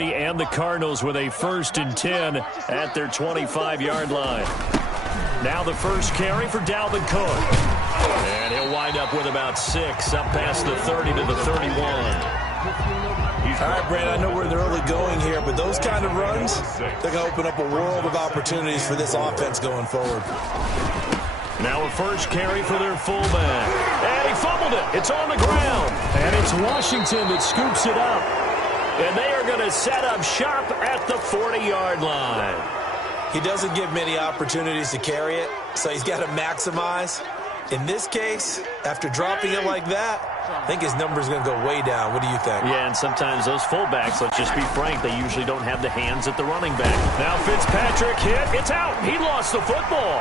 And the Cardinals with a 1st and 10 at their 25-yard line. Now the first carry for Dalvin Cook. And he'll wind up with about 6, up past the 30 to the 31. All right, Brandon, I know we're in the early going here, but those kind of runs, they're going to open up a world of opportunities for this offense going forward. Now a first carry for their fullback. And he fumbled it. It's on the ground. And it's Washington that scoops it up. And they are going to set up shop at the 40-yard line. He doesn't give many opportunities to carry it, so he's got to maximize. In this case, after dropping it like that, I think his number is going to go way down. What do you think? Yeah, and sometimes those fullbacks, let's just be frank, they usually don't have the hands at the running back. Now Fitzpatrick hit. It's out. He lost the football.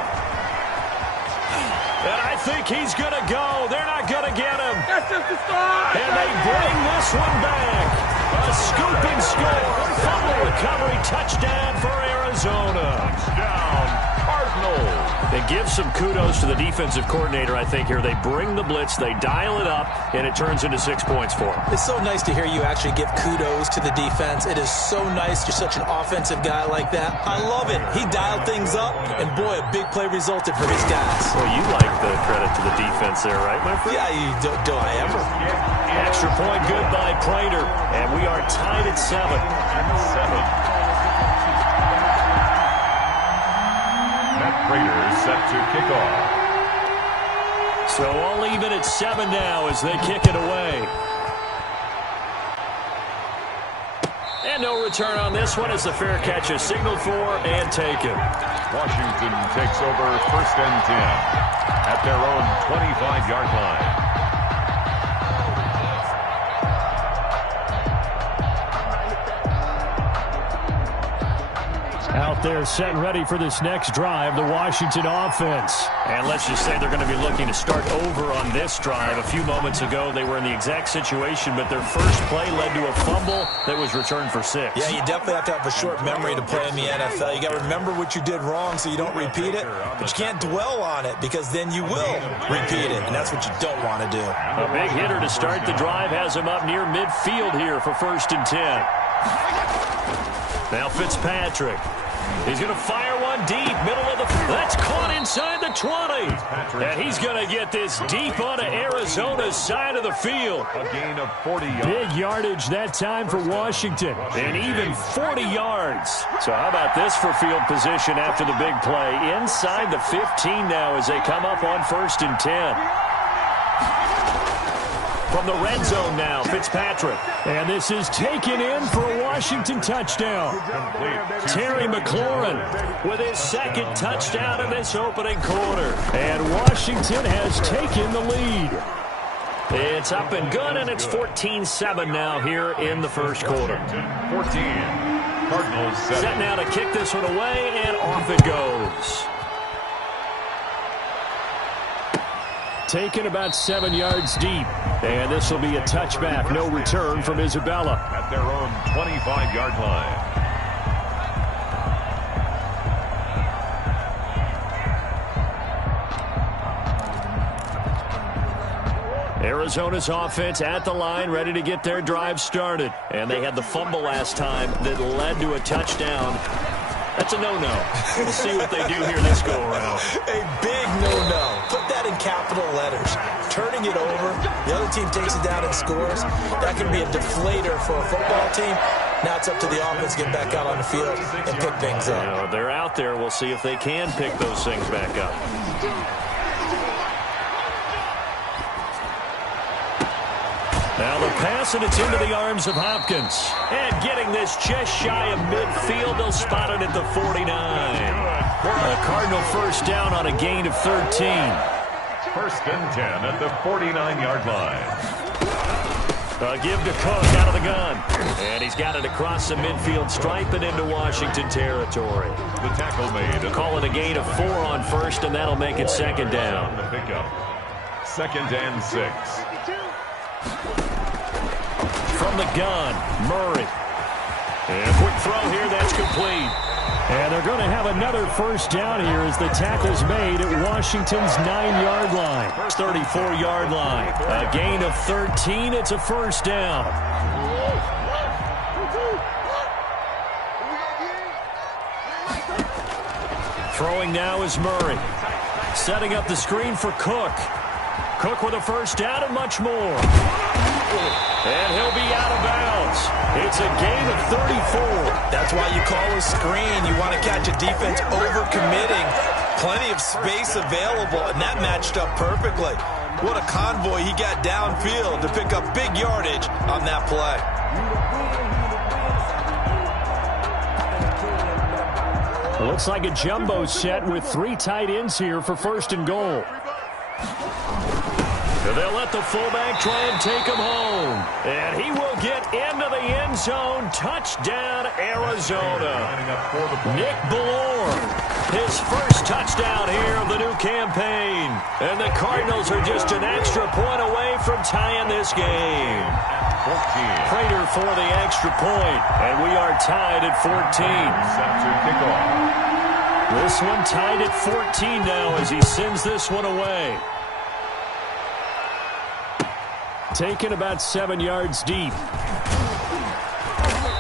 And I think he's going to go. They're not going to get him. That's just the start. And they bring this one back. A scooping score. Fumble recovery. Touchdown for Arizona. Touchdown, Cardinals. They give some kudos to the defensive coordinator, I think, here. They bring the blitz, they dial it up, and it turns into 6 points for them. It's so nice to hear you actually give kudos to the defense. It is so nice. You're such an offensive guy like that. I love it. He dialed things up, and boy, a big play resulted for his guys. Well, you like the credit to the defense there, right, my friend? Yeah, do I ever? Extra point good by Prater, and we are tied at 7. Prater is set to kick off. So all even at 7 now as they kick it away. And no return on this one as the fair catch is signaled for and taken. Washington takes over 1st and 10 at their own 25-yard line. Out there set and ready for this next drive, the Washington offense. And let's just say they're going to be looking to start over on this drive. A few moments ago, they were in the exact situation, but their first play led to a fumble that was returned for 6. Yeah, you definitely have to have a short memory to play in the NFL. You got to remember what you did wrong so you don't repeat it, but you can't dwell on it because then you will repeat it, and that's what you don't want to do. A big hitter to start the drive has him up near midfield here for 1st and 10. Now Fitzpatrick. He's going to fire one deep, middle of the... That's caught inside the 20. And he's going to get this deep onto Arizona's side of the field. A gain of 40 yards. Big yardage that time for Washington. And even 40 yards. So how about this for field position after the big play? Inside the 15 now as they come up on 1st and 10. From the red zone now, Fitzpatrick. And this is taken in for a Washington touchdown. Terry McLaurin with his 2nd touchdown in this opening quarter. And Washington has taken the lead. It's up and good, and it's 14-7 now here in the first quarter. 14. Cardinals 7. Set now to kick this one away, and off it goes. Taken about 7 yards deep. And this will be a touchback. No return from Isabella. At their own 25-yard line. Arizona's offense at the line, ready to get their drive started. And they had the fumble last time that led to a touchdown. That's a no-no. We'll see what they do here this go-around. A big no-no. Put that in capital letters. Turning it over, the other team takes it down and scores. That can be a deflator for a football team. Now it's up to the offense to get back out on the field and pick things up. You know, they're out there. We'll see if they can pick those things back up. Now the pass, and it's into the arms of Hopkins. And getting this just shy of midfield, they'll spot it at the 49. A Cardinal first down on a gain of 13. 1st and 10 at the 49-yard line. Give to Cook out of the gun. And he's got it across the midfield stripe and into Washington territory. The tackle made. Call it a gain of 4 on 1st, and that'll make it 2nd down. The pickup. 2nd and 6. From the gun, Murray. And a quick throw here, that's complete. And they're going to have another first down here as the tackle's made at Washington's 9-yard line. 34-yard line. A gain of 13, it's a first down. Throwing now is Murray. Setting up the screen for Cook. Cook with a first down and much more. And he'll be out of bounds. It's a gain of 34. That's why you call a screen. You want to catch a defense overcommitting. Plenty of space available, and that matched up perfectly. What a convoy he got downfield to pick up big yardage on that play. It looks like a jumbo set with 3 tight ends here for first and goal. They'll let the fullback try and take him home. And he will get into the end zone. Touchdown, Arizona. Nick Bellore, his first touchdown here of the new campaign. And the Cardinals are just an extra point away from tying this game. Prater for the extra point, and we are tied at 14. This one tied at 14 now as he sends this one away. Taken about 7 yards deep.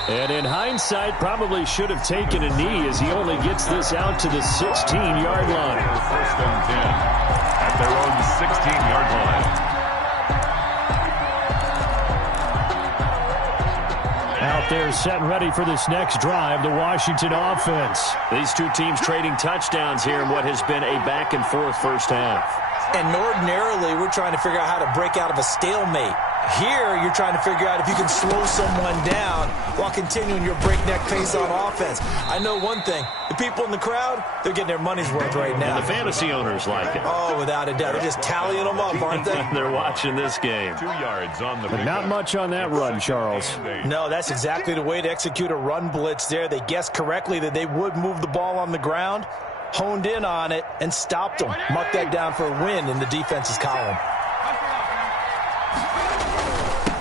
And in hindsight, probably should have taken a knee as he only gets this out to the 16-yard line. First and 10 at their own 16-yard line. Out there set and ready for this next drive, the Washington offense. These two teams trading touchdowns here in what has been a back-and-forth first half. And ordinarily, we're trying to figure out how to break out of a stalemate. Here, you're trying to figure out if you can slow someone down while continuing your breakneck pace on offense. I know one thing. The people in the crowd, they're getting their money's worth right now. And the fantasy owners like it. Oh, without a doubt. They're just tallying them up, aren't they? They're watching this game. 2 yards on the but not much on that run, Charles. No, that's exactly the way to execute a run blitz there. They guessed correctly that they would move the ball on the ground, honed in on it, and stopped them. Mark that down for a win in the defense's column.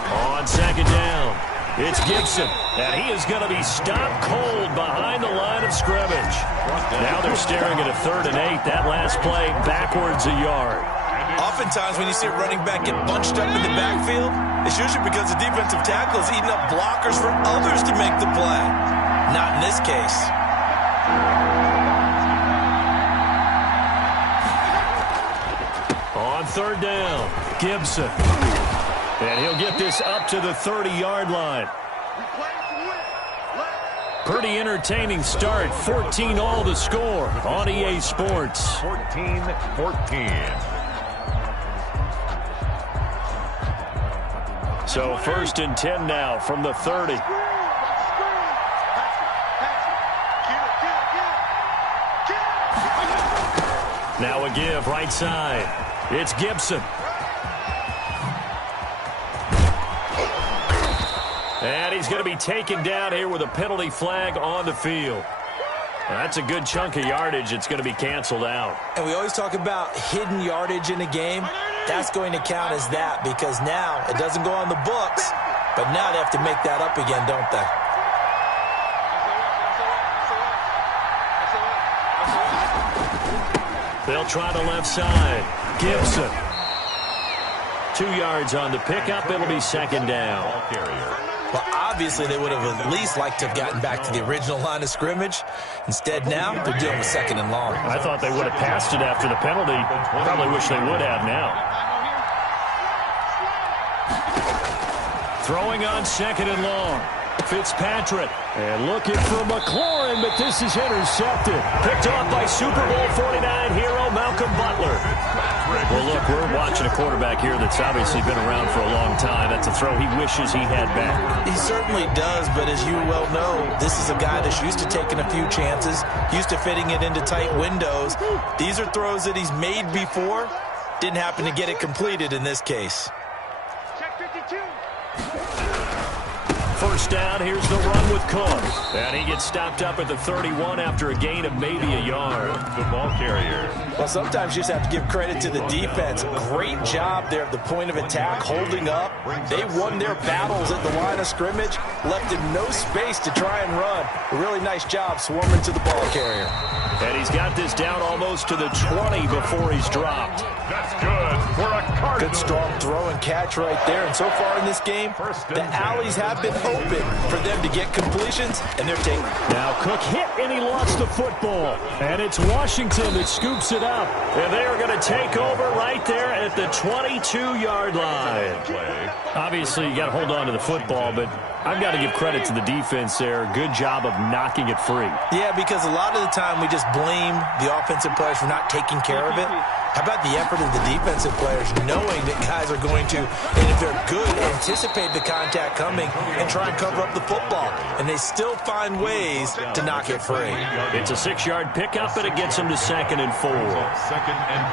On second down, it's Gibson, and he is going to be stopped cold behind the line of scrimmage. Now they're staring at a 3rd and 8. That last play backwards a yard. Oftentimes when you see a running back get bunched up in the backfield, it's usually because the defensive tackle is eating up blockers for others to make the play. Not in this case. On 3rd down, Gibson. And he'll get this up to the 30-yard line. Pretty entertaining start. 14-all the score on EA Sports. 14-14. So 1st and 10 now from the 30. Now a give right side. It's Gibson. And he's going to be taken down here with a penalty flag on the field. That's a good chunk of yardage. It's going to be canceled out. And we always talk about hidden yardage in a game. That's going to count as that because now it doesn't go on the books, but now they have to make that up again, don't they? They'll try the left side. Gibson. 2 yards on the pickup. It'll be 2nd down. Well, obviously they would have at least liked to have gotten back to the original line of scrimmage. Instead now, they're dealing with 2nd and long. I thought they would have passed it after the penalty. Probably wish they would have now. Throwing on 2nd and long. Fitzpatrick. And looking for McLaurin, but this is intercepted. Picked off by Super Bowl 49 hero Malcolm Butler. Well, look, we're watching a quarterback here that's obviously been around for a long time. That's a throw he wishes he had back. He certainly does, but as you well know, this is a guy that's used to taking a few chances, used to fitting it into tight windows. These are throws that he's made before. Didn't happen to get it completed in this case. Check 52. First down, here's the run with Cook. And he gets stopped up at the 31 after a gain of maybe a yard. The ball carrier. Well, sometimes you just have to give credit to the defense. Great job there at the point of attack, holding up. They won their battles at the line of scrimmage, left him no space to try and run. A really nice job swarming to the ball carrier. And he's got this down almost to the 20 before he's dropped. That's good for a Cardinal. Good strong throw and catch right there. And so far in this game, the alleys have been open for them to get completions, and they're taking. Now Cook hit, and he lost the football. And it's Washington that scoops it up. And they are going to take over right there at the 22-yard line. Obviously, you got to hold on to the football, but I've got to give credit to the defense there. Good job of knocking it free. Yeah, because a lot of the time we just blame the offensive players for not taking care of it. How about the effort of the defensive players knowing that guys are going to, and if they're good, anticipate the contact coming and try and cover up the football. And they still find ways to knock it free. It's a 6-yard pickup, and it gets them to 2nd and 4. 2nd and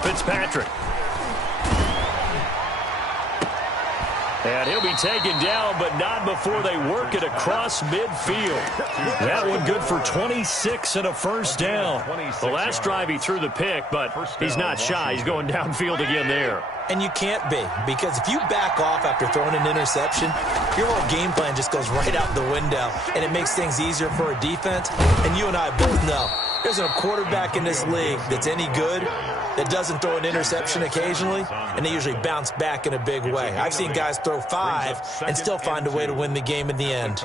4. Fitzpatrick. And he'll be taken down, but not before they work it across midfield. That one good for 26 and a first down. The last drive he threw the pick, but he's not shy. He's going downfield again there. And you can't be, because if you back off after throwing an interception, your whole game plan just goes right out the window, and it makes things easier for a defense. And you and I both know there's a quarterback in this league that's any good that doesn't throw an interception occasionally, and they usually bounce back in a big way. I've seen guys throw 5 and still find a way to win the game in the end.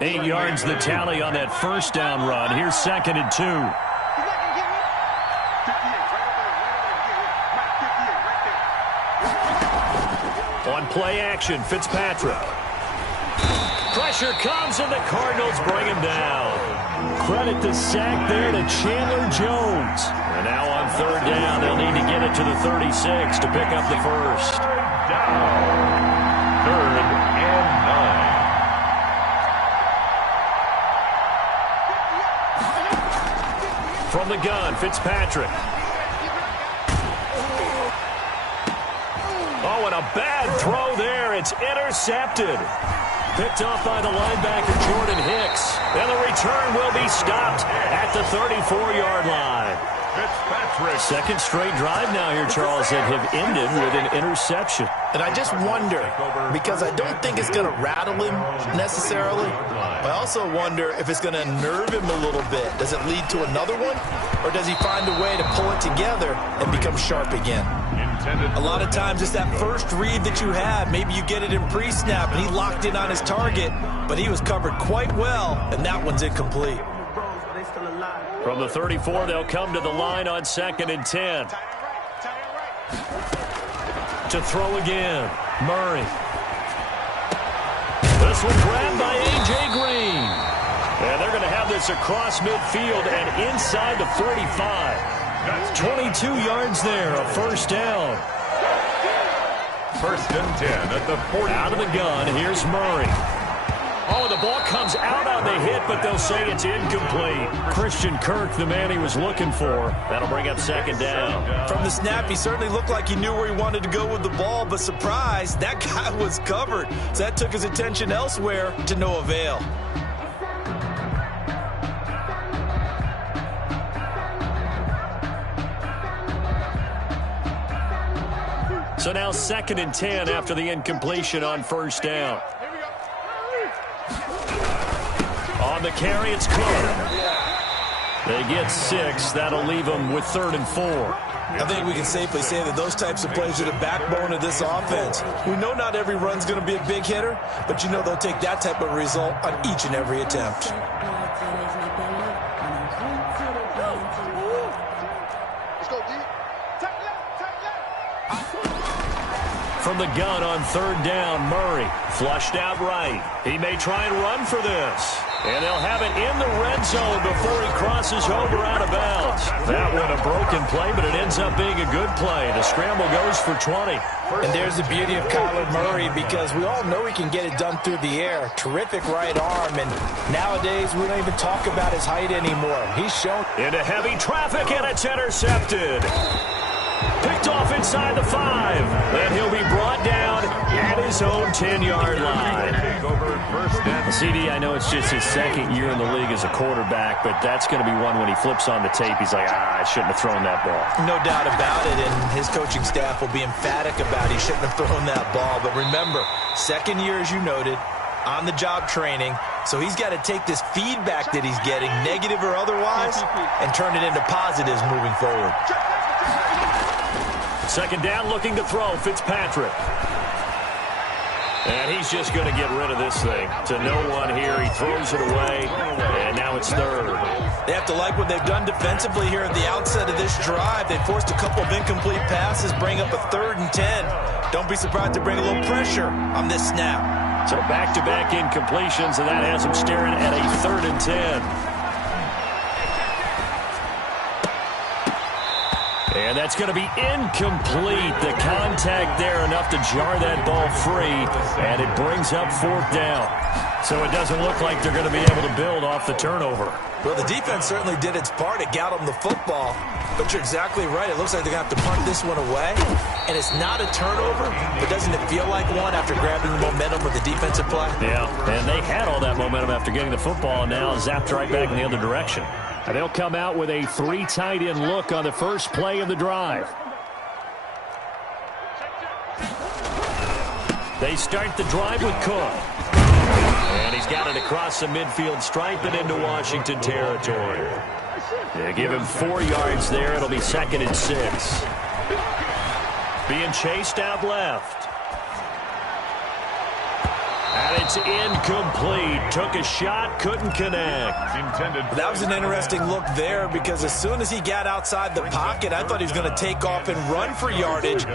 8 yards the tally on that first down run. Here's 2nd and 2. On play action, Fitzpatrick. Pressure comes, and the Cardinals bring him down. Credit the sack there to Chandler Jones. And now on 3rd down, they'll need to get it to the 36 to pick up the first. Down. 3rd and 9. From the gun, Fitzpatrick. Oh, and a bad throw there. It's intercepted. Picked off by the linebacker, Jordan Hicks. And the return will be stopped at the 34-yard line. Fitzpatrick. 2nd straight drive now here, Charles, that have ended with an interception. And I just wonder, because I don't think it's going to rattle him necessarily. I also wonder if it's going to nerve him a little bit. Does it lead to another one? Or does he find a way to pull it together and become sharp again? A lot of times it's that first read that you have. Maybe you get it in pre-snap, and he locked in on his target, but he was covered quite well, and that one's incomplete. From the 34, they'll come to the line on 2nd and 10. To throw again, Murray. This one grabbed by A.J. Green. And they're going to have this across midfield and inside the 45. 22 yards there, a first down. 1st and 10 at the 40. Out of the gun, here's Murray. Oh, the ball comes out on the hit, but they'll say it's incomplete. Christian Kirk, the man he was looking for. That'll bring up 2nd down. From the snap, he certainly looked like he knew where he wanted to go with the ball, but surprise, that guy was covered. So that took his attention elsewhere to no avail. So now 2nd and 10 after the incompletion on first down. On the carry, it's Cook. They get 6. That'll leave them with 3rd and 4. I think we can safely say that those types of plays are the backbone of this offense. We know not every run's going to be a big hitter, but you know they'll take that type of result on each and every attempt. From the gun on 3rd down, Murray flushed out right. He may try and run for this. And they'll have it in the red zone before he crosses over out of bounds. That one a broken play, but it ends up being a good play. The scramble goes for 20. And there's the beauty of Kyler Murray, because we all know he can get it done through the air. Terrific right arm, and nowadays we don't even talk about his height anymore. He's shown. Into heavy traffic, and it's intercepted. Picked off inside the 5. And he'll be brought down at his own 10-yard line. CD, I know it's just his 2nd year in the league as a quarterback, but that's going to be one when he flips on the tape, he's like, I shouldn't have thrown that ball. No doubt about it, and his coaching staff will be emphatic about he shouldn't have thrown that ball. But remember, 2nd year, as you noted, on-the-job training, so he's got to take this feedback that he's getting, negative or otherwise, and turn it into positives moving forward. 2nd down, looking to throw, Fitzpatrick. And he's just going to get rid of this thing. To no one here. He throws it away, and now it's third. They have to like what they've done defensively here at the outset of this drive. They forced a couple of incomplete passes, bring up a 3rd and 10. Don't be surprised to bring a little pressure on this snap. So back-to-back incompletions, and that has them staring at a 3rd and 10. And that's going to be incomplete. The contact there enough to jar that ball free, and it brings up 4th down. So it doesn't look like they're going to be able to build off the turnover. Well, the defense certainly did its part. It got them the football. But you're exactly right. It looks like they're going to have to punt this one away. And it's not a turnover, but doesn't it feel like one after grabbing the momentum of the defensive play? Yeah, and they had all that momentum after getting the football, and now zapped right back in the other direction. And they'll come out with a 3 tight end look on the first play of the drive. They start the drive with Cook. And he's got it across the midfield stripe and into Washington territory. They give him 4 yards there. It'll be 2nd and 6. Being chased out left. And it's incomplete. Took a shot, couldn't connect. That was an interesting look there because as soon as he got outside the pocket, I thought he was going to take off and run for yardage.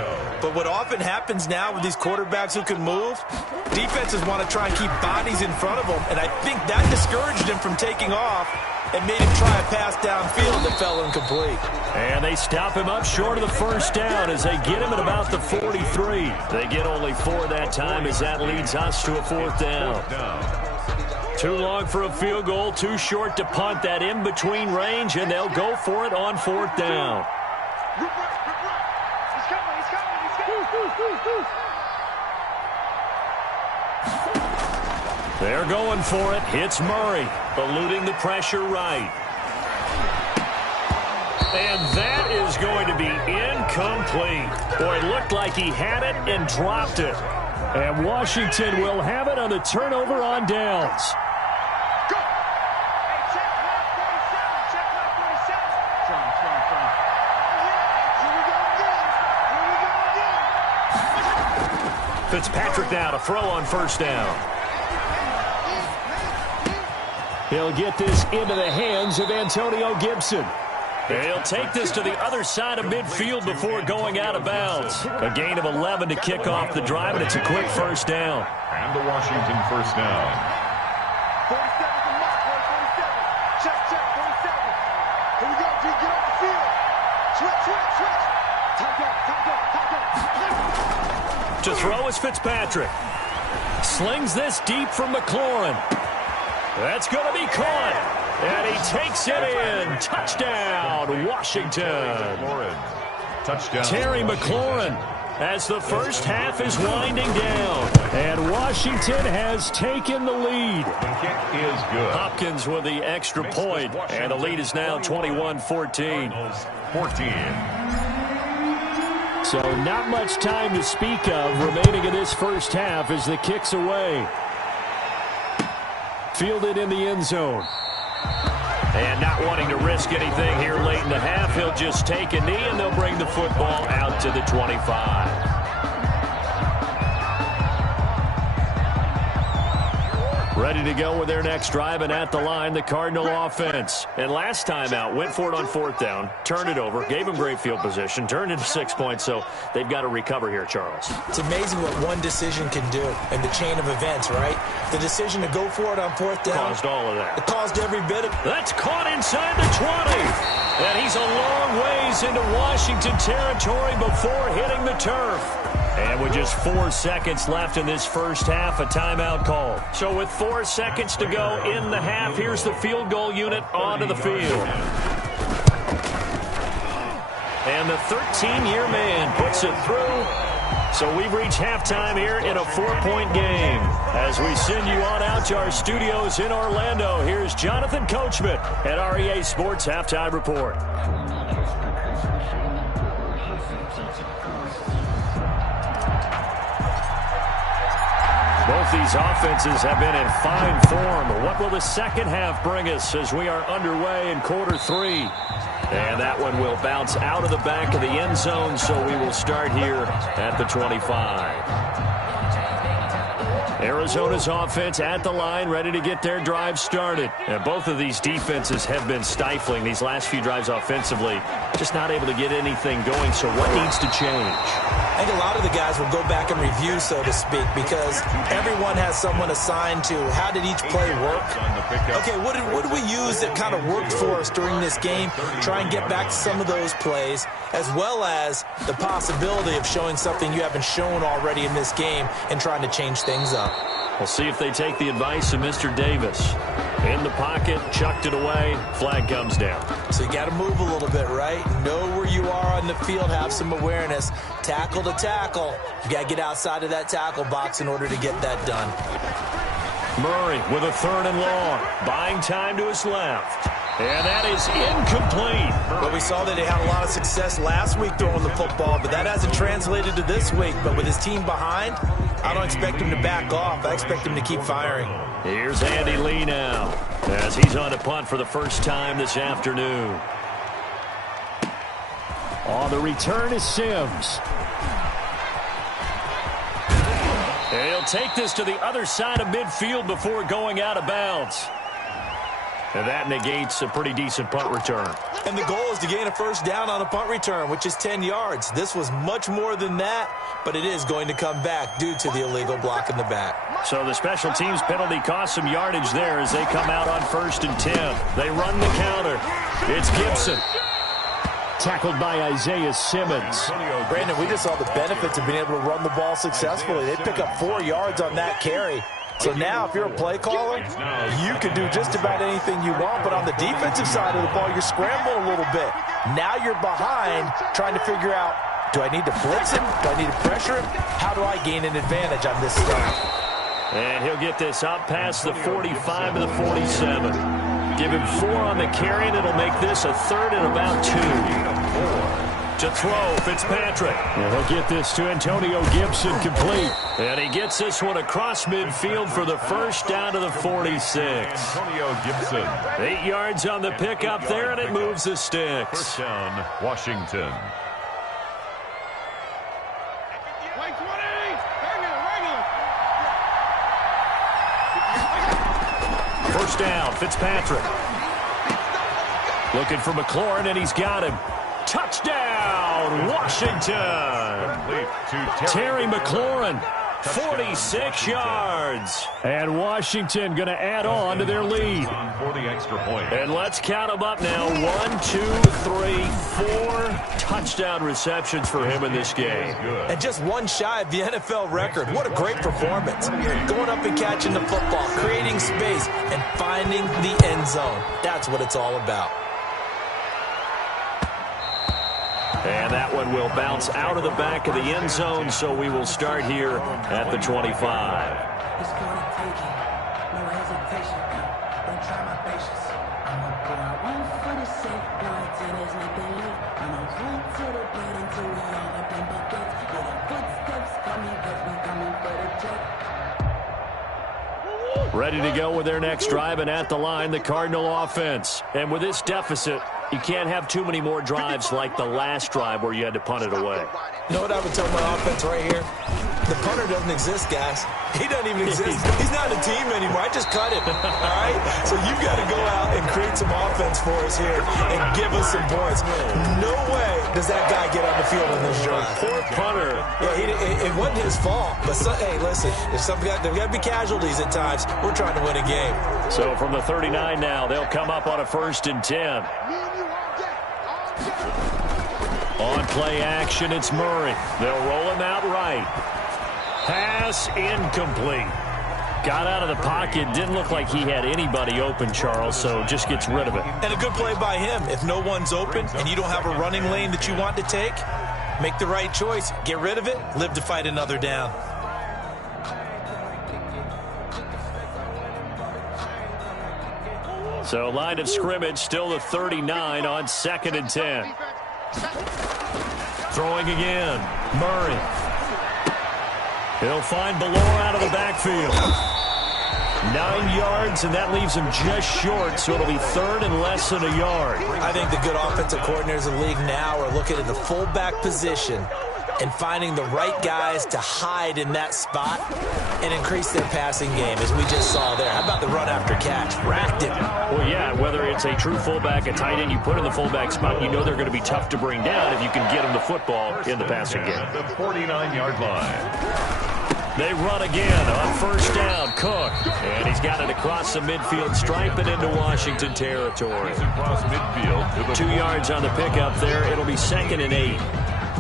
But what often happens now with these quarterbacks who can move, defenses want to try and keep bodies in front of them. And I think that discouraged him from taking off and made him try a pass downfield that fell incomplete. And they stop him up short of the first down as they get him at about the 43. They get only 4 that time as that leads us to a 4th down. Too long for a field goal, too short to punt. That in-between range, and they'll go for it on 4th down. They're going for it. Hits Murray, eluding the pressure right. And that is going to be incomplete. Boy, it looked like he had it and dropped it. And Washington will have it on the turnover on downs. Go! Hey, check left 47. Check left 47. Here we go again. Fitzpatrick now to throw on first down. He'll get this into the hands of Antonio Gibson. He'll take this to the other side of midfield before going out of bounds. A gain of 11 to kick off the drive, and it's a quick first down. And the Washington first down. 47 to mark, 47. Check, 47. Here we go, G, get off the field. Switch. Time go. To throw is Fitzpatrick. Slings this deep from McLaurin. That's going to be caught. And he takes it in. Touchdown, Washington. Touchdown. Terry McLaurin as the first half is winding down. And Washington has taken the lead. The kick is good. Hopkins with the extra point, and the lead is now 21-14. 14. So not much time to speak of remaining in this first half as the kick's away. Fielded in the end zone. And not wanting to risk anything here late in the half, he'll just take a knee and they'll bring the football out to the 25. Ready to go with their next drive, and at the line, the Cardinal offense. And last time out, went for it on 4th down, turned it over, gave them great field position, turned into 6 points, so they've got to recover here, Charles. It's amazing what one decision can do in the chain of events, right? The decision to go for it on 4th down. Caused all of that. It caused every bit of it. That's caught inside the 20. And he's a long ways into Washington territory before hitting the turf. And with just 4 seconds left in this first half, a timeout call. So with 4 seconds to go in the half, here's the field goal unit onto the field. And the 13-year man puts it through. So we've reached halftime here in a 4-point game. As we send you on out to our studios in Orlando, here's Jonathan Coachman at REA Sports Halftime Report. Both these offenses have been in fine form. What will the second half bring us as we are underway in quarter 3? And that one will bounce out of the back of the end zone, so we will start here at the 25. Arizona's offense at the line, ready to get their drive started. And both of these defenses have been stifling these last few drives offensively, just not able to get anything going. So what needs to change? I think a lot of the guys will go back and review, so to speak, because everyone has someone assigned to how did each play work. Okay, what did we use that kind of worked for us during this game? Try and get back to some of those plays, as well as the possibility of showing something you haven't shown already in this game and trying to change things up. We'll see if they take the advice of Mr. Davis. In the pocket, chucked it away, flag comes down. So you got to move a little bit, right? Know where you are on the field, have some awareness. Tackle to tackle. You got to get outside of that tackle box in order to get that done. Murray with a 3rd and long, buying time to his left. And that is incomplete. But we saw that they had a lot of success last week throwing the football, but that hasn't translated to this week. But with his team behind, I don't expect him to back off. I expect him to keep firing. Here's Andy Lee now, as he's on to punt for the first time this afternoon. On the return is Sims. And he'll take this to the other side of midfield before going out of bounds. And that negates a pretty decent punt return. And the goal is to gain a first down on a punt return, which is 10 yards. This was much more than that, but it is going to come back due to the illegal block in the back. So the special teams penalty cost some yardage there as they come out on 1st and 10. They run the counter. It's Gibson. Tackled by Isaiah Simmons. Brandon, we just saw the benefits of being able to run the ball successfully. They pick up 4 yards on that carry. So now if you're a play caller, you can do just about anything you want. But on the defensive side of the ball, you're scrambling a little bit. Now you're behind trying to figure out, do I need to blitz him? Do I need to pressure him? How do I gain an advantage on this stuff? And he'll get this up past the 45 to the 47. Give him 4 on the carry, and it'll make this a 3rd and about 2. To throw, Fitzpatrick. And he'll get this to Antonio Gibson complete. And he gets this one across midfield for the first down to the 46. Antonio Gibson. 8 yards on the pickup there, and it moves the sticks. First down, Washington. First down, Fitzpatrick. Looking for McLaurin, and he's got him. Touchdown, Washington. Terry McLaurin, 46 yards. And Washington going to add on to their lead. For the extra point. And let's count them up now. 1, 2, 3, 4 touchdown receptions for him in this game. And just one shy of the NFL record. What a great performance. Going up and catching the football, creating space, and finding the end zone. That's what it's all about. And that one will bounce out of the back of the end zone, so we will start here at the 25. It's gonna take it. No hesitation. Don't try my patience. I'ma put out one for the safe boy till there's nothing left. I'ma run to the bed until we all up in buckets. Hear the footsteps coming, cause we coming for the check. Ready to go with their next drive, and at the line, the Cardinal offense. And with this deficit, you can't have too many more drives like the last drive where you had to punt it away. You know what I would tell my offense right here? The punter doesn't exist, guys. He doesn't even exist. He's not a team anymore. I just cut him. All right? So you've got to go out and create some offense for us here and give us some points. No way does that guy get on the field in this drive. Poor punter. Yeah, it wasn't his fault. But, hey, listen, there's got to be casualties at times. We're trying to win a game. So from the 39 now, they'll come up on a 1st and 10. On play action, it's Murray. They'll roll him out right. Pass incomplete. Got out of the pocket. Didn't look like he had anybody open, Charles, so just gets rid of it. And a good play by him. If no one's open and you don't have a running lane that you want to take, make the right choice. Get rid of it. Live to fight another down. So line of scrimmage still the 39 on 2nd and 10. Throwing again. Murray. He'll find Ballore out of the backfield. 9 yards, and that leaves him just short, so it'll be 3rd and less than a yard. I think the good offensive coordinators in the league now are looking at the fullback position and finding the right guys to hide in that spot and increase their passing game, as we just saw there. How about the run after catch? Racked him. Well, yeah, whether it's a true fullback, a tight end, you put in the fullback spot, you know they're going to be tough to bring down if you can get them the football in the passing game. At the 49-yard line. They run again on first down. Cook. And he's got it across the midfield stripe and into Washington territory. He's across midfield. To 2 yards on the pickup there. It'll be 2nd and 8.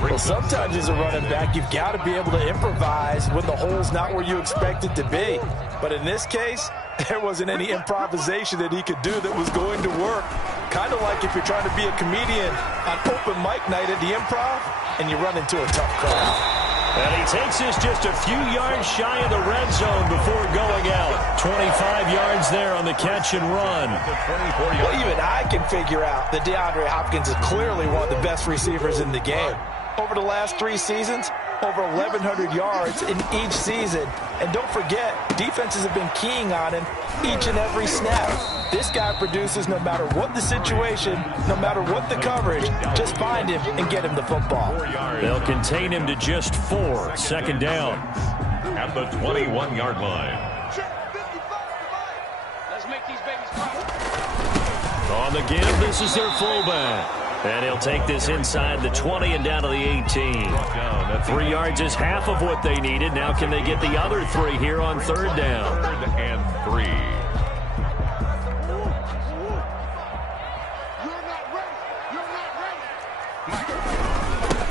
Well, sometimes as a running back, you've got to be able to improvise when the hole's not where you expect it to be. But in this case, there wasn't any improvisation that he could do that was going to work. Kind of like if you're trying to be a comedian on open mic night at the Improv and you run into a tough crowd. And he takes this just a few yards shy of the red zone before going out. 25 yards there on the catch and run. Well, even I can figure out that DeAndre Hopkins is clearly one of the best receivers in the game. Over the last 3 seasons, over 1,100 yards in each season. And don't forget, defenses have been keying on him each and every snap. This guy produces no matter what the situation, no matter what the coverage. Just find him and get him the football. They'll contain him to just 4. 2nd down. At the 21-yard line. Let's make these babies proud. On the give, this is their fullback. And he'll take this inside the 20 and down to the 18. 3 yards is half of what they needed. Now can they get the other 3 here on 3rd down? 3rd and 3.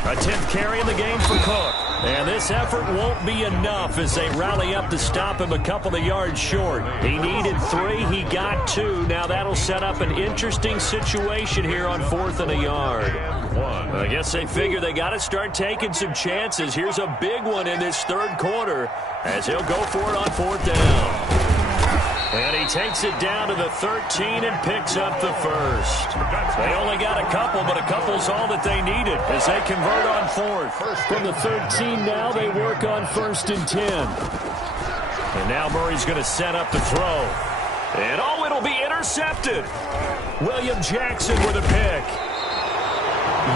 A 10th carry in the game for Cook. And this effort won't be enough as they rally up to stop him a couple of yards short. He needed 3. He got 2. Now that'll set up an interesting situation here on 4th and a yard. I guess they figure they got to start taking some chances. Here's a big one in this 3rd quarter as he'll go for it on 4th down. And he takes it down to the 13 and picks up the 1st. They only got a couple, but a couple's all that they needed as they convert on 4th. From the 13 now, they work on 1st and 10. And now Murray's going to set up the throw. And oh, it'll be intercepted. William Jackson with a pick.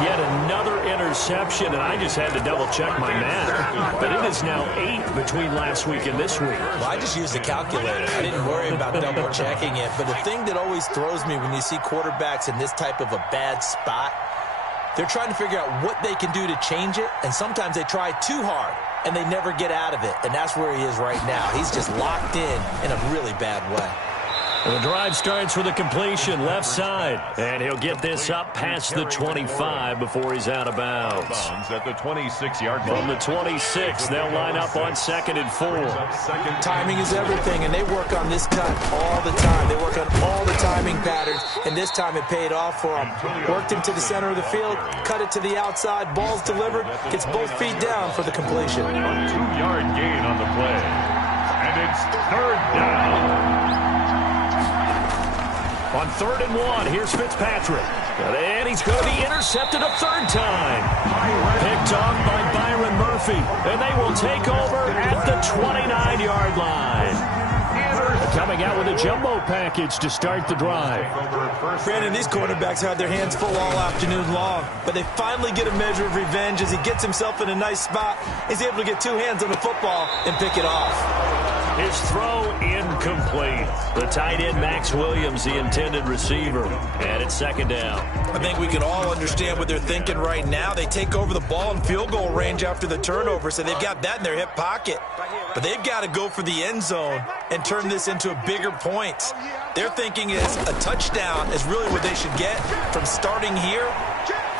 Yet another interception, and I just had to double-check my math. But it is now 8 between last week and this week. Well, I just used the calculator. I didn't worry about double-checking it. But the thing that always throws me when you see quarterbacks in this type of a bad spot, they're trying to figure out what they can do to change it, and sometimes they try too hard, and they never get out of it. And that's where he is right now. He's just locked in a really bad way. The drive starts with a completion left side, and he'll get this up past the 25 before he's out of bounds. At the 26-yard line. From the 26, they'll line up on 2nd and 4. Timing is everything, and they work on this cut all the time. They work on all the timing patterns, and this time it paid off for them. Worked him to the center of the field, cut it to the outside, ball's delivered, gets both feet down for the completion. A 2-yard gain on the play. And it's 3rd down. On 3rd and 1, here's Fitzpatrick. And he's going to be intercepted a 3rd time. Picked off by Byron Murphy. And they will take over at the 29-yard line. Coming out with a jumbo package to start the drive. Brandon, these quarterbacks had their hands full all afternoon long, but they finally get a measure of revenge as he gets himself in a nice spot. He's able to get 2 hands on the football and pick it off. His throw incomplete. The tight end, Max Williams, the intended receiver. And it's 2nd down. I think we can all understand what they're thinking right now. They take over the ball in field goal range after the turnover, so they've got that in their hip pocket. But they've got to go for the end zone and turn this into a bigger point. Their thinking is a touchdown is really what they should get from starting here.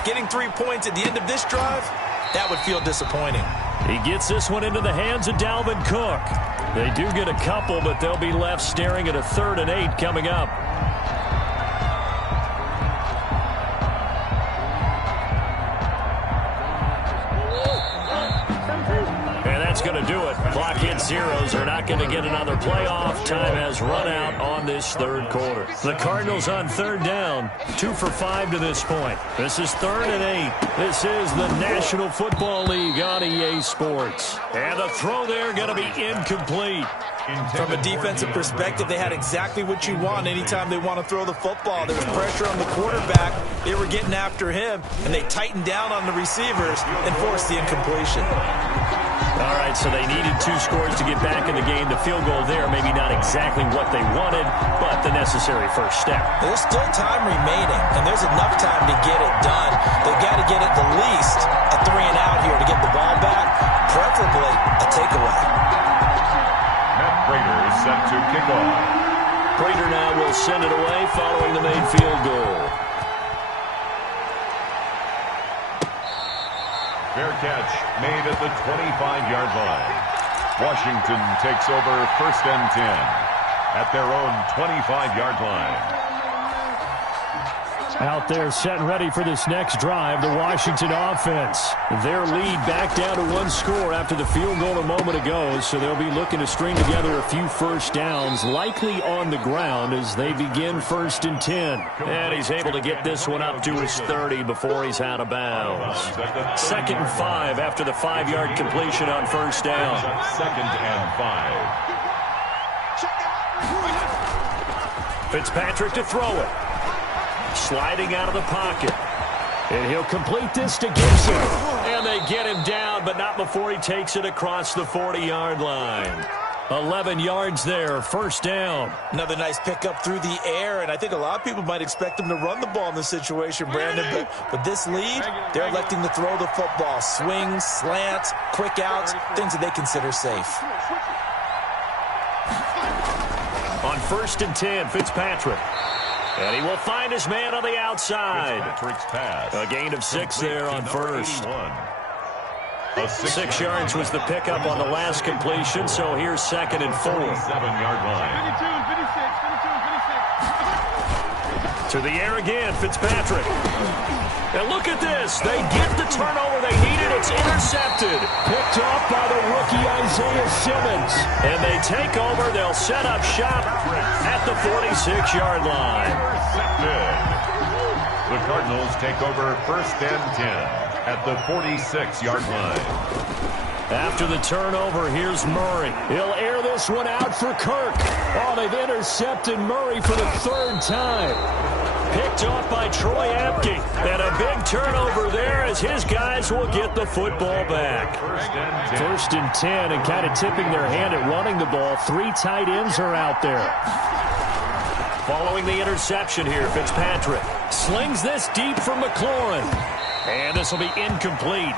Getting 3 points at the end of this drive, that would feel disappointing. He gets this one into the hands of Dalvin Cook. They do get a couple, but they'll be left staring at a 3rd and 8 coming up. going to do it. Clock hits zeros. They're not going to get another playoff. Time has run out on this third quarter. The Cardinals on third down, 2 for 5 to this point. This is 3rd and 8. This is the National Football League on EA Sports. And the throw there going to be incomplete. From a defensive perspective, they had exactly what you want anytime they want to throw the football. There was pressure on the quarterback. They were getting after him, and they tightened down on the receivers and forced the incompletion. All right, so they needed 2 scores to get back in the game. The field goal there, maybe not exactly what they wanted, but the necessary first step. There's still time remaining, and there's enough time to get it done. They've got to get at the least a 3-and-out here to get the ball back, preferably a takeaway. Matt Prater is set to kick off. Prater now will send it away following the made field goal. Fair catch made at the 25-yard line. Washington takes over 1st and 10 at their own 25-yard line. Out there set and ready for this next drive, the Washington offense. Their lead back down to 1 score after the field goal a moment ago, so they'll be looking to string together a few first downs, likely on the ground as they begin 1st and 10. And he's able to get this one up to his 30 before he's out of bounds. 2nd and 5 after the 5-yard completion on 1st down. 2nd and 5. Fitzpatrick to throw it. Sliding out of the pocket. And he'll complete this to Gibson. And they get him down, but not before he takes it across the 40-yard line. 11 yards there, 1st down. Another nice pickup through the air, and I think a lot of people might expect him to run the ball in this situation, Brandon. But this lead, they're electing to throw the football. Swings, slants, quick outs, things that they consider safe. On 1st and 10, Fitzpatrick. And he will find his man on the outside. A gain of 6 there on 1st. 6 yards was the pickup on the last completion, so here's 2nd and 4. 7-yard line. To the air again, Fitzpatrick. And look at this. They get the turnover they needed. It's intercepted. Picked off by the rookie Isaiah Simmons. And they take over. They'll set up shop at the 46-yard line. The Cardinals take over 1st and 10 at the 46-yard line. After the turnover, here's Murray. He'll air this one out for Kirk. Oh, they've intercepted Murray for the 3rd time. Picked off by Troy Apke. And a big turnover there as his guys will get the football back. 1st and 10, and kind of tipping their hand at running the ball. 3 tight ends are out there. Following the interception here, Fitzpatrick slings this deep from McLaurin. And this will be incomplete.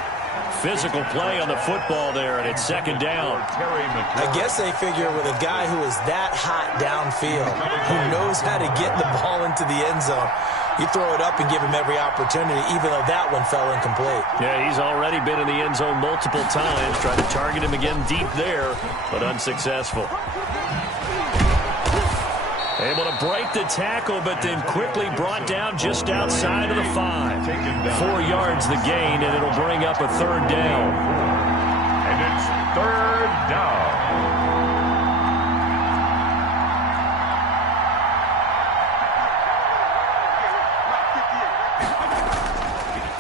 Physical play on the football there, and it's 2nd down. I guess they figure with a guy who is that hot downfield, who knows how to get the ball into the end zone, you throw it up and give him every opportunity, even though that one fell incomplete. Yeah, he's already been in the end zone multiple times, trying to target him again deep there, but unsuccessful. Able to break the tackle, but then quickly brought down just outside of the 5. 4 yards the gain, and it'll bring up a 3rd down. And it's 3rd down.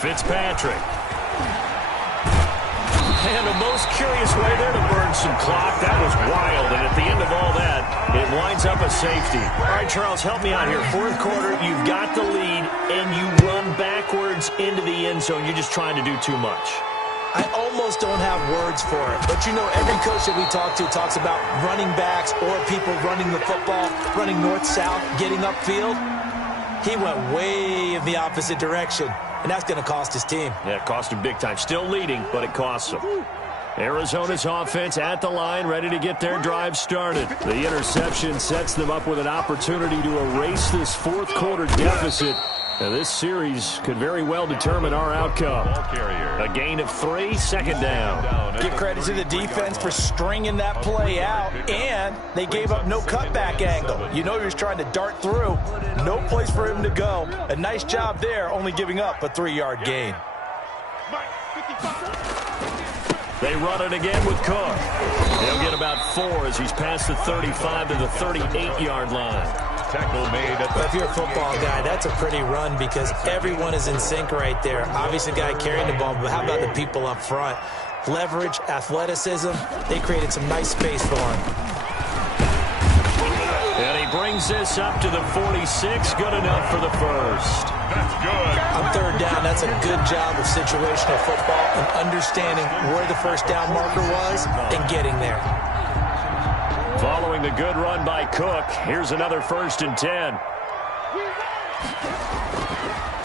Fitzpatrick. And a most curious way there to burn some clock. That was wild, and at the end of all that, it winds up a safety. All right, Charles, help me out here. 4th quarter, you've got the lead, and you run backwards into the end zone. You're just trying to do too much. I almost don't have words for it, but you know every coach that we talk to talks about running backs or people running the football, running north-south, getting upfield. He went way in the opposite direction. And that's going to cost his team. Yeah, it cost him big time. Still leading, but it costs him. Arizona's offense at the line, ready to get their drive started. The interception sets them up with an opportunity to erase this 4th quarter deficit. Now, this series could very well determine our outcome. A gain of 3, 2nd down. Give credit to the defense for stringing that play out, and they gave up no cutback angle. You know he was trying to dart through. No place for him to go. A nice job there, only giving up a 3-yard gain. They run it again with Cook. He'll get about 4 as he's past the 35 to the 38-yard line. Tackle made at the If you're a football guy, that's a pretty run because everyone is in sync right there. Obviously, the guy carrying the ball, but how about the people up front? Leverage, athleticism, they created some nice space for him. And he brings this up to the 46. Good enough for the first. That's good. On third down, that's a good job of situational football and understanding where the first down marker was and getting there. Following the good run by Cook, here's another 1st and 10.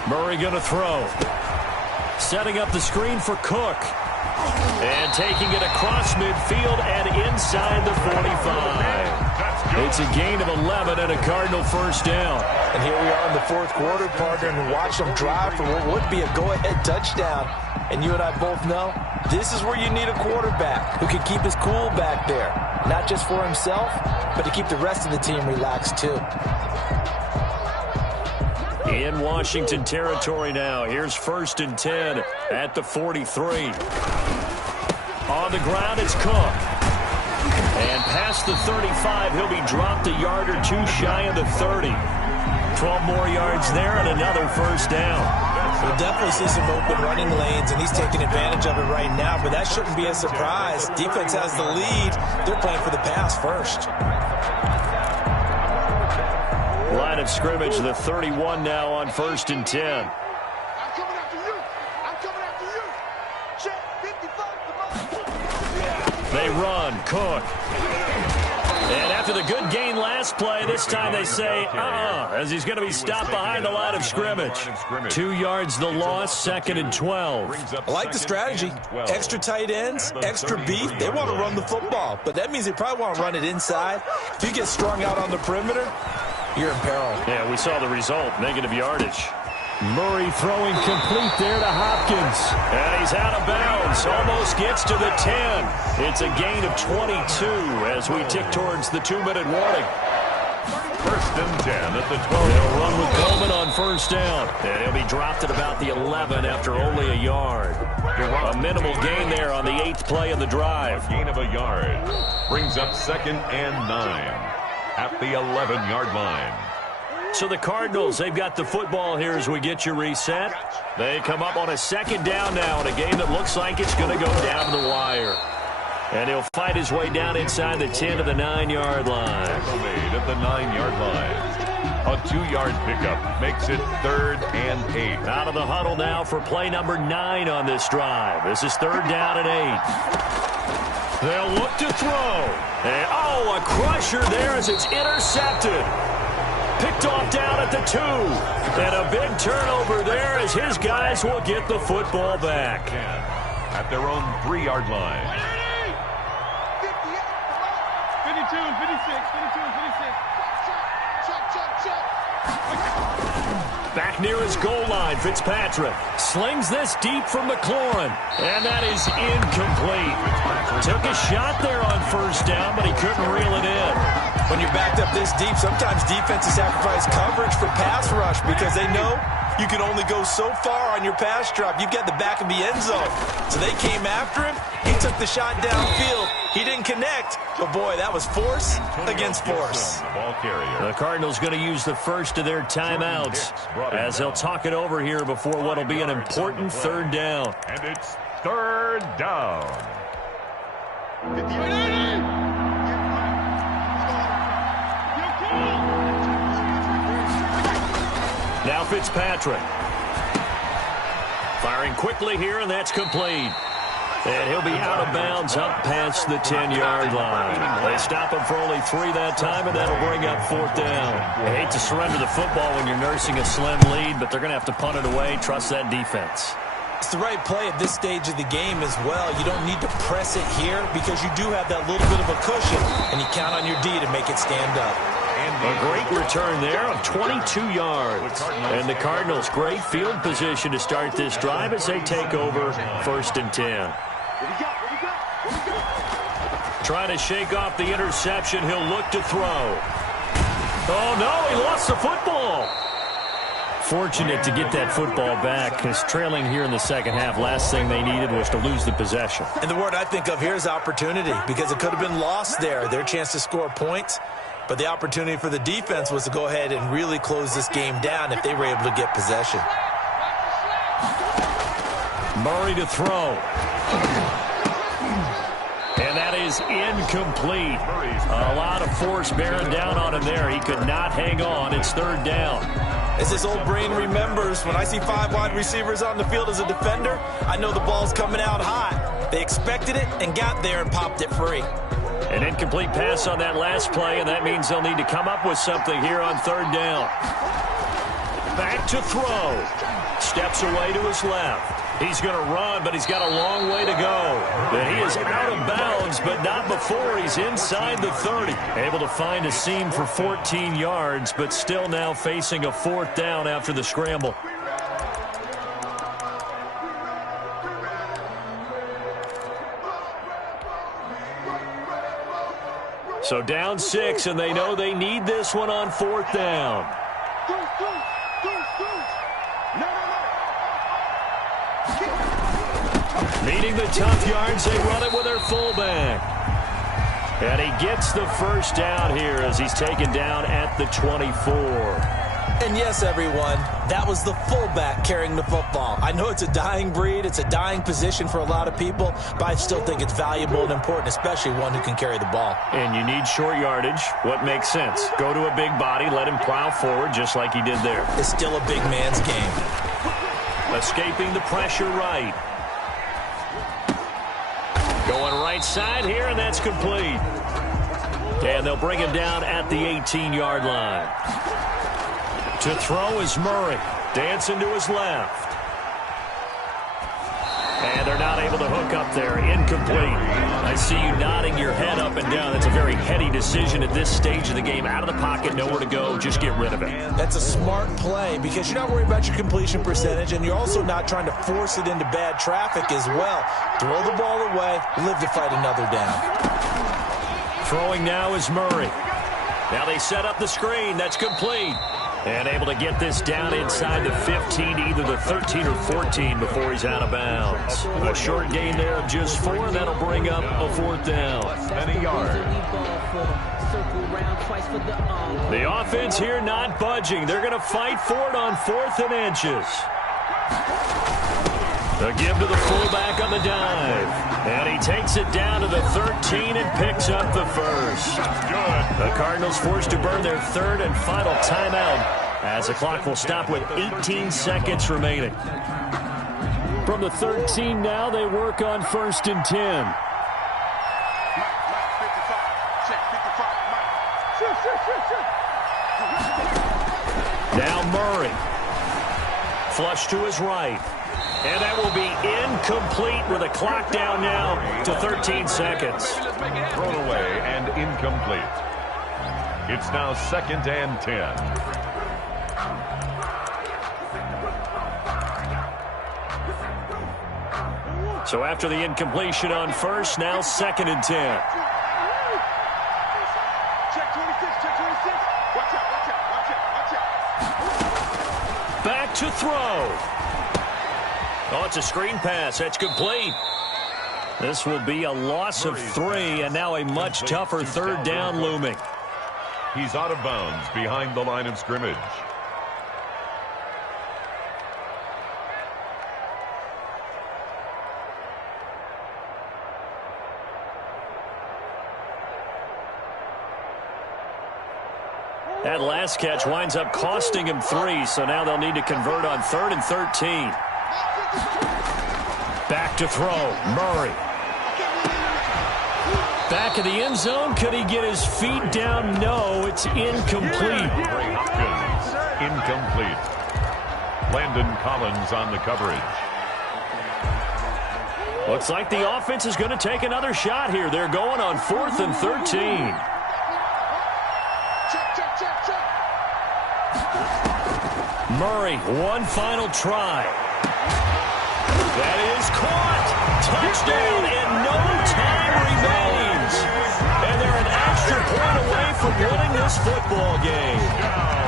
Murray going to throw. Setting up the screen for Cook. And taking it across midfield and inside the 45. It's a gain of 11 and a Cardinal first down. And here we are in the 4th quarter, partner, and watch them drive for what would be a go-ahead touchdown. And you and I both know this is where you need a quarterback who can keep his cool back there. Not just for himself, but to keep the rest of the team relaxed too. In Washington territory now. Here's 1st and 10 at the 43. On the ground, it's Cook. And past the 35, he'll be dropped a yard or 2 shy of the 30. 12 more yards there and another first down. We'll definitely see some open running lanes, and he's taking advantage of it right now, but that shouldn't be a surprise. Defense has the lead. They're playing for the pass first. Line of scrimmage, the 31 now on 1st and 10. I'm coming after you. I'm coming after you. Check 55. They run. Cook. And after the good gain last play, this time they say, as he's going to be stopped behind the line of scrimmage. 2 yards the loss, 2nd and 12. I like the strategy. Extra tight ends, extra beef. They want to run the football, but that means they probably want to run it inside. If you get strung out on the perimeter, you're in peril. Yeah, we saw the result, negative yardage. Murray throwing complete there to Hopkins. And he's out of bounds. Almost gets to the 10. It's a gain of 22 as we tick towards the 2-minute warning. 1st and 10 at the 12. They'll run with Coleman on first down. And he'll be dropped at about the 11 after only a yard. A minimal gain there on the 8th play of the drive. Gain of a yard. Brings up 2nd and 9 at the 11-yard line. So the Cardinals, they've got the football here as we get you reset. They come up on a 2nd down now in a game that looks like it's going to go down to the wire. And he'll fight his way down inside the 10 to the 9-yard line. Made at the 9-yard line. A 2-yard pickup makes it 3rd and 8. Out of the huddle now for play number 9 on this drive. This is 3rd down and 8. They'll look to throw. And, a crusher there as it's intercepted. Picked off down at the 2. And a big turnover there as his guys will get the football back. At their own 3-yard line. 52 and 56. 52 and 56. Check. Back near his goal line, Fitzpatrick slings this deep from McLaurin. And that is incomplete. Took a shot there on first down, but he couldn't reel it in. When you're backed up this deep, sometimes defenses sacrifice coverage for pass rush because they know you can only go so far on your pass drop. You've got the back of the end zone. So they came after him. He took the shot downfield. He didn't connect. But, boy, that was force against force. The Cardinals going to use the first of their timeouts as they'll talk it over here before what will be an important 3rd down. And it's 3rd down. Now Fitzpatrick. Firing quickly here, and that's complete. And he'll be out of bounds up past the 10-yard line. They stop him for only 3 that time, and that'll bring up 4th down. I hate to surrender the football when you're nursing a slim lead, but they're going to have to punt it away. Trust that defense. It's the right play at this stage of the game as well. You don't need to press it here because you do have that little bit of a cushion, and you count on your D to make it stand up. A great return there of 22 yards. And the Cardinals, great field position to start this drive as they take over 1st and 10. Trying to shake off the interception. He'll look to throw. Oh, no, he lost the football. Fortunate to get that football back, because trailing here in the second half, last thing they needed was to lose the possession. And the word I think of here is opportunity, because it could have been lost there, their chance to score points. But the opportunity for the defense was to go ahead and really close this game down if they were able to get possession. Murray to throw. And that is incomplete. A lot of force bearing down on him there. He could not hang on. It's third down. As this old brain remembers, when I see 5 wide receivers on the field as a defender, I know the ball's coming out hot. They expected it and got there and popped it free. An incomplete pass on that last play, and that means they'll need to come up with something here on third down. Back to throw. Steps away to his left. He's going to run, but he's got a long way to go. And he is out of bounds, but not before he's inside the 30. Able to find a seam for 14 yards, but still now facing a fourth down after the scramble. So down 6, and they know they need this one on fourth down. Needing the tough yards, they run it with their fullback. And he gets the first down here as he's taken down at the 24. And yes, everyone, that was the fullback carrying the football. I know it's a dying breed, it's a dying position for a lot of people, but I still think it's valuable and important, especially one who can carry the ball. And you need short yardage. What makes sense? Go to a big body, let him plow forward just like he did there. It's still a big man's game. Escaping the pressure right. Going right side here, and that's complete. And they'll bring him down at the 18-yard line. To throw is Murray. Dancing to his left. And they're not able to hook up there. Incomplete. I see you nodding your head up and down. That's a very heady decision at this stage of the game. Out of the pocket, nowhere to go. Just get rid of it. That's a smart play because you're not worried about your completion percentage, and you're also not trying to force it into bad traffic as well. Throw the ball away, live to fight another down. Throwing now is Murray. Now they set up the screen. That's complete. And able to get this down inside the 15, either the 13 or 14 before he's out of bounds. A short gain there of just 4. That'll bring up a fourth down. And a yard. The offense here not budging. They're going to fight for it on 4th and inches. A give to the fullback on the dive. And he takes it down to the 13 and picks up the first. Good. The Cardinals forced to burn their third and final timeout as the clock will stop with 18 seconds remaining. From the 13 now, they work on 1st and 10. Now Murray. Flush to his right. And that will be incomplete with a clock down now to 13 seconds. Thrown away and incomplete. It's now 2nd and 10. So after the incompletion on 1st, now 2nd and 10. Check 26, check 26. Watch out, watch out, watch out, watch out. Back to throw. Oh, it's a screen pass. That's complete. This will be a loss of 3, and now a much tougher third down looming. He's out of bounds behind the line of scrimmage. That last catch winds up costing him 3, so now they'll need to convert on 3rd and 13. Back to throw. Murray. Back of the end zone. Could he get his feet down? No, it's incomplete. Ray Hopkins, incomplete. Landon Collins on the coverage. Looks like the offense is going to take another shot here. They're going on 4th and 13. Murray, one final try. That is caught. Touchdown, and no time remains. And they're an extra point away from winning this football game.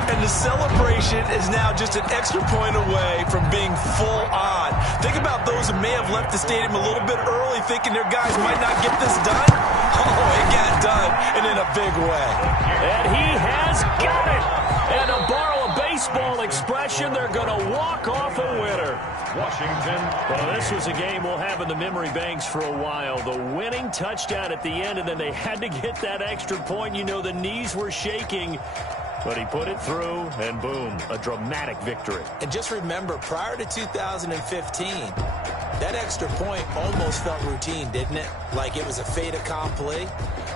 And the celebration is now just an extra point away from being full on. Think about those who may have left the stadium a little bit early thinking their guys might not get this done. Oh, it got done, and in a big way. And he has got it. And to borrow a baseball expression, they're going to walk off a winner. Washington. Well, this was a game we'll have in the memory banks for a while. The winning touchdown at the end, and then they had to get that extra point. You know, the knees were shaking. But he put it through, and boom, a dramatic victory. And just remember, prior to 2015, that extra point almost felt routine, didn't it? Like it was a fait accompli.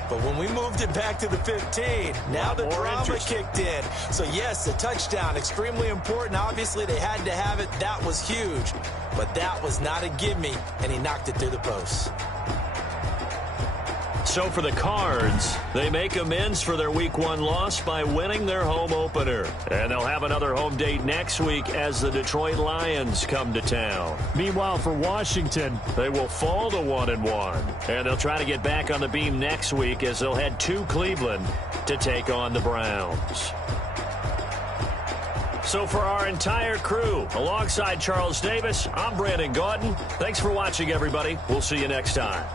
But when we moved it back to the 15, now the drama kicked in. So, yes, the touchdown, extremely important. Obviously, they had to have it. That was huge. But that was not a gimme, and he knocked it through the post. So for the Cards, they make amends for their Week 1 loss by winning their home opener. And they'll have another home date next week as the Detroit Lions come to town. Meanwhile, for Washington, they will fall to 1-1. And they'll try to get back on the beam next week as they'll head to Cleveland to take on the Browns. So for our entire crew, alongside Charles Davis, I'm Brandon Gaudin. Thanks for watching, everybody. We'll see you next time.